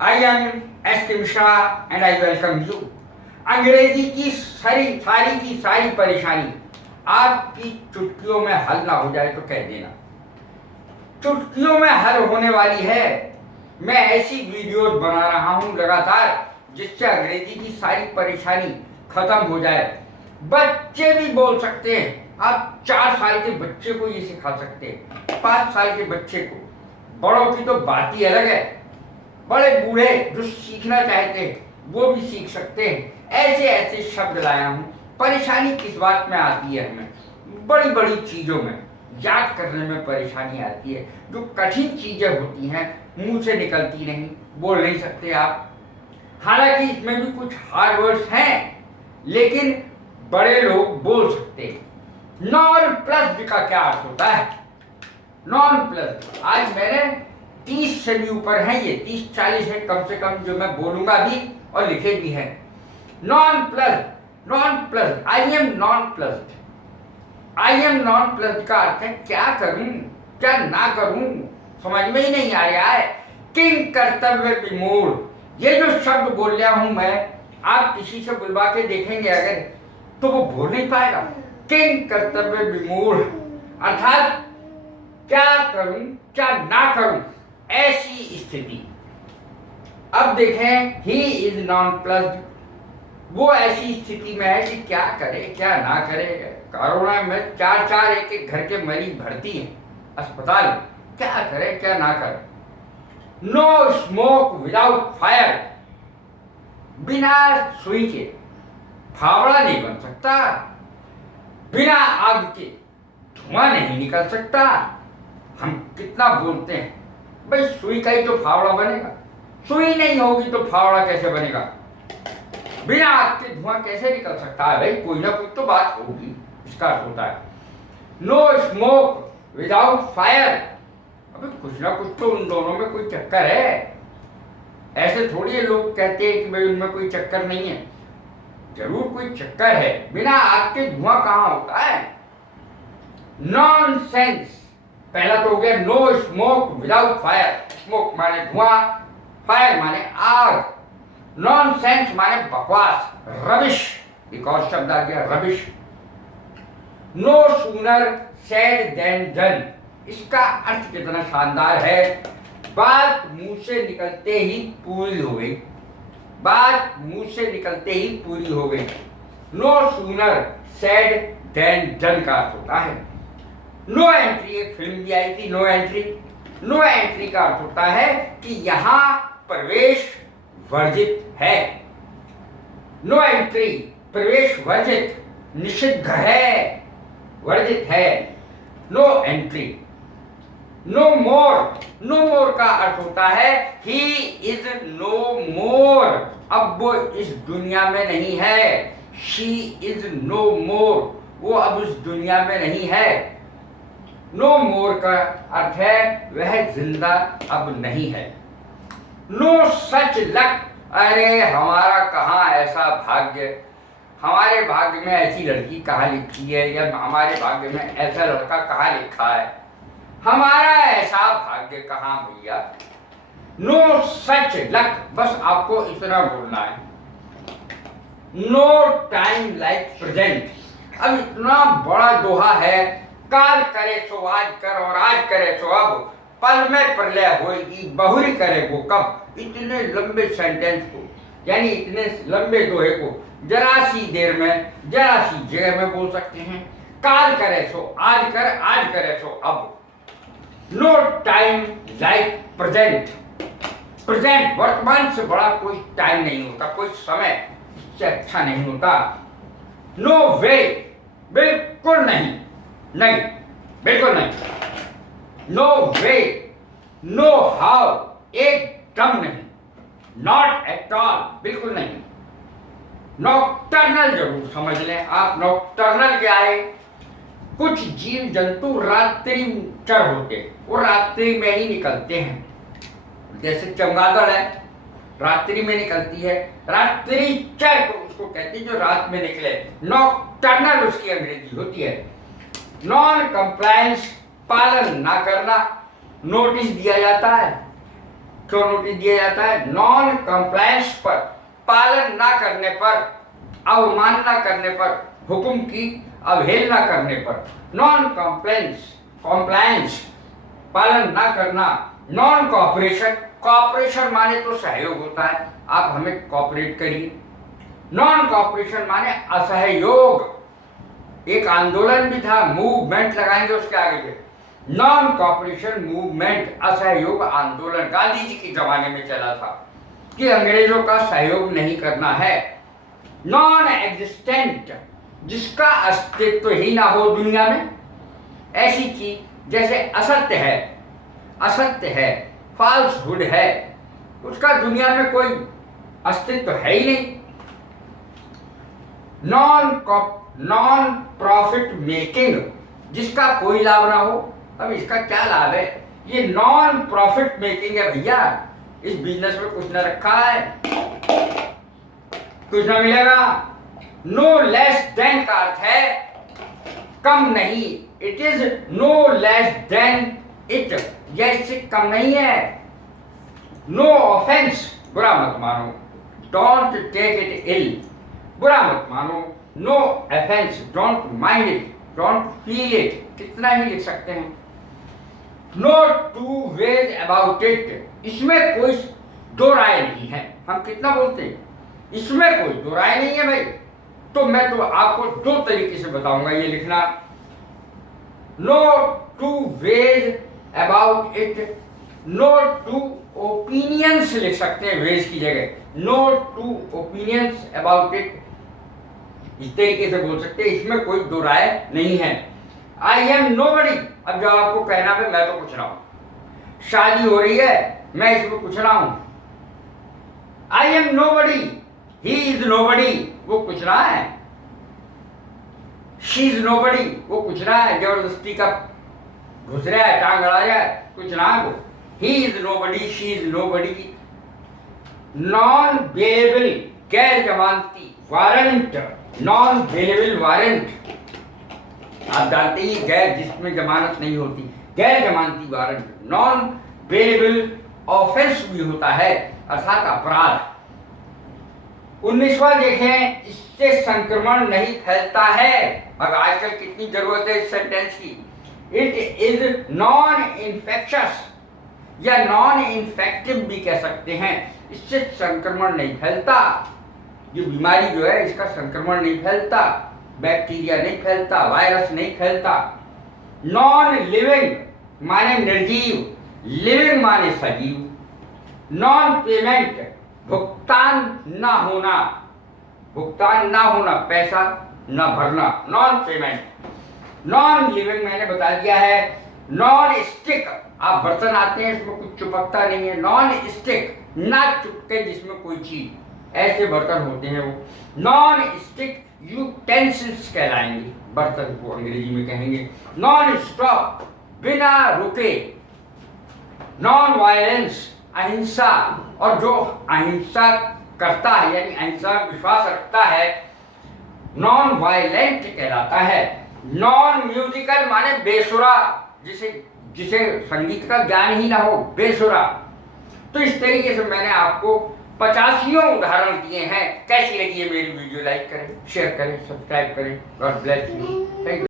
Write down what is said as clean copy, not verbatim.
I am S.K. Mishra and I welcome you. अंग्रेजी की सारी की सारी परेशानी आपकी चुटकियों में हल ना हो जाए तो कह देना। चुटकियों में हल होने वाली है। मैं ऐसी वीडियोस बना रहा हूं लगातार जिससे अंग्रेजी की सारी परेशानी खत्म हो जाए। बच्चे भी बोल सकते हैं। आप 4 साल के बच्चे को ये सिखा सकते हैं, 5 साल के बच्चे को। बड़ों की तो बात ही अलग है। बड़े बूढ़े जो सीखना चाहते हैं वो भी सीख सकते हैं। ऐसे ऐसे शब्द लाया हूं। परेशानी किस बात में आती है? हमें बड़ी बड़ी चीजों में याद करने में परेशानी आती है। जो कठिन चीजें होती हैं मुंह से निकलती नहीं, बोल नहीं सकते आप। हालांकि इसमें भी कुछ हार्ड वर्ड्स हैं लेकिन बड़े लोग बोल सकते हैं। नॉन प्लस का क्या अर्थ होता है? नॉन प्लस आज मैंने 30 से भी ऊपर है, ये 30-40 है कम से कम जो मैं बोलूंगा भी और लिखे भी हैं। Non plus I am non plus का अर्थ है क्या करूं क्या ना करूं, समझ में ही नहीं आ रहा है। किंग कर्तव्य विमूढ़ ये जो शब्द बोल रहा हूं मैं, आप किसी से बुलवा के देखेंगे अगर तो वो बोल नहीं पाएगा। किंग कर्तव्य विमूढ़ अर्थात क्या करूं क्या ना करूं ऐसी स्थिति। अब देखें ही इज नॉन प्लस, वो ऐसी स्थिति में है कि क्या करे क्या ना करे। कोरोना में 4 एक घर के मरीज भर्ती हैं अस्पताल, क्या करे क्या ना करे। नो स्मोक विदाउट फायर, बिना सुई के फावड़ा नहीं बन सकता, बिना आग के धुआं नहीं निकल सकता। हम कितना बोलते हैं भाई सुई का ही तो फावड़ा बनेगा, सुई नहीं होगी तो फावड़ा कैसे बनेगा, बिना आग के धुआं कैसे निकल सकता है? भाई कोई ना कोई तो बात होगी, इसका अर्थ होता है। नो स्मोक विदाउट फायर, अभी कुछ ना कुछ तो उन दोनों में कोई चक्कर है। ऐसे थोड़ी लोग कहते हैं कि भाई उनमें कोई चक्कर नहीं है, जरूर कोई चक्कर है। बिना आग के धुआं कहां होता है? नॉनसेंस पहला तो हो गया no smoke without fire. Smoke माने धुआं, फायर माने आग, नॉनसेंस माने बकवास, रबिश, एक और शब्द आ गया rubbish. No sooner said than done, इसका अर्थ कितना शानदार है। बात मुंह से निकलते ही पूरी हो गई, बात मुंह से निकलते ही पूरी हो गई। No sooner said than done का अर्थ होता है। नो एंट्री, एक फिल्म भी आई थी नो एंट्री। नो एंट्री का अर्थ होता है कि यहां प्रवेश वर्जित है। नो एंट्री प्रवेश वर्जित, निषिद्ध है, वर्जित है। No entry. नो मोर का अर्थ होता है ही इज नो मोर, अब वो इस दुनिया में नहीं है। शी इज नो मोर, वो अब उस दुनिया में नहीं है। नो मोर का अर्थ है वह जिंदा अब नहीं है। नो सच लक, अरे हमारा कहाँ ऐसा भाग्य, हमारे भाग्य में ऐसी लड़की कहाँ लिखी है, या हमारे भाग्य में ऐसा लड़का कहाँ लिखा है, हमारा ऐसा भाग्य कहाँ भैया। नो सच लक, बस आपको इतना बोलना है। नो टाइम लाइक प्रेजेंट, अब इतना बड़ा दोहा है, काल करे सो आज कर और आज करे सो अब, पल में प्रलय होगी बहुरी करे वो कब। इतने लंबे सेंटेंस को, यानी इतने लंबे दोहे को जरा सी देर में जरा सी जगह में बोल सकते हैं। काल करे सो आज कर, आज करे सो अब। No time like present, present वर्तमान से बड़ा कोई टाइम नहीं होता, कोई समय इससे अच्छा नहीं होता। नो वे, बिल्कुल नहीं, नहीं बिल्कुल नहीं। नो वे, नो हाउ, एकदम नहीं, नॉट एट ऑल, बिल्कुल नहीं। नॉकटर्नल जरूर समझ लें आप। नॉकटर्नल क्या है? कुछ जीव जंतु रात्रिचर होते, वो रात्रि में ही निकलते हैं। जैसे चमगादड़ है, रात्रि में निकलती है, रात्रिचर को उसको कहते हैं जो रात में निकले। नॉकटर्नल उसकी अंग्रेजी होती है। नॉन कंप्लायंस, पालन ना करना, नोटिस दिया जाता है, क्यों नोटिस दिया जाता है? नॉन कंप्लायंस पर, पालन ना करने पर, अवमानना करने पर, हुक्म की अवहेलना करने पर। नॉन कॉम्प्लायंस पालन ना करना। नॉन कॉपरेशन, कॉपरेशन माने तो सहयोग होता है, आप हमें कॉपरेट करिए। नॉन कॉपरेशन माने असहयोग। एक आंदोलन भी था, मूवमेंट लगाएंगे उसके आगे के। नॉन कॉपरेशन मूवमेंट, असहयोग आंदोलन गांधी जी के जमाने में चला था कि अंग्रेजों का सहयोग नहीं करना है। नॉन एग्जिस्टेंट, जिसका अस्तित्व ही ना हो दुनिया में, ऐसी चीज जैसे असत्य है, फॉल्सहुड है, उसका दुनिया में कोई अस्तित्व है ही नहीं। नॉन प्रॉफिट मेकिंग, जिसका कोई लाभ ना हो। अब इसका क्या लाभ है? ये नॉन प्रॉफिट मेकिंग है भैया, इस बिजनेस में कुछ ना रखा है, कुछ ना मिलेगा। नो लेस देन का अर्थ है कम नहीं, it is no less than it, यह इससे कम नहीं है। नो ऑफेंस, बुरा मत मानो, डोंट टेक इट इल, बुरा मत मानो। No offence, don't mind it, don't feel it, कितना ही लिख सकते हैं। No two ways about it, इसमें कोई दो राय नहीं है। हम कितना बोलते हैं, इसमें कोई दो राय नहीं है भाई। तो मैं तो आपको दो तरीके से बताऊंगा ये लिखना। No two ways about it, no two opinions लिख सकते हैं वेज की जगह। No two opinions about it, इस तरीके से बोल सकते हैं, इसमें कोई दो राय नहीं है। आई एम नोबडी, अब जब आपको कहना है मैं तो पूछ रहा हूं, शादी हो रही है, मैं इसको पूछ रहा हूं। I am nobody, he is nobody, वो पूछ रहा है। शी इज नोबडी, वो पूछ रहा है, जबरदस्ती का घुस रहा है, टांग अड़ा जाए, कुछ रहा है वो। He is nobody, she is nobody. Non bailable, गैर जमानती, वारंट, नॉन बेलेबल वारंट, आप जानते ही गैर, जिसमें जमानत नहीं होती, गैर जमानती वारंट। नॉन बेलेबल ऑफेंस भी होता है, अर्थात अपराध। 19वां देखें, इससे संक्रमण नहीं फैलता है। अब आजकल कितनी जरूरत है इस सेंटेंस की। इट इज नॉन इन्फेक्शस या नॉन इन्फेक्टिव भी कह सकते हैं, इससे संक्रमण नहीं फैलता। ये बीमारी जो है इसका संक्रमण नहीं फैलता, बैक्टीरिया नहीं फैलता, वायरस नहीं फैलता। नॉन लिविंग माने निर्जीव, लिविंग माने सजीव। नॉन पेमेंट, भुगतान ना होना, भुगतान ना होना, पैसा ना भरना, नॉन पेमेंट। नॉन लिविंग मैंने बता दिया है। नॉन स्टिक, आप बर्तन आते हैं इसमें कुछ चिपकता नहीं है, नॉन स्टिक, ना चिपके जिसमें कोई चीज, ऐसे बर्तन होते हैं वो। नॉन स्टिक यूटेंसिल्स कहलाएंगे, बर्तन को अंग्रेजी में कहेंगे। नॉन स्टॉप, बिना रुके। नॉन वायलेंस, अहिंसा, और जो अहिंसा करता है यानी अहिंसा में विश्वास रखता है, नॉन वायलेंट कहलाता है। नॉन म्यूजिकल माने बेसुरा, जिसे संगीत का ज्ञान ही ना हो, बेसुरा। तो इस तरीके से मैंने आपको 85 उदाहरण दिए हैं। कैसी लगी है मेरी वीडियो? लाइक करें, शेयर करें, सब्सक्राइब करें। God bless you. Thank you.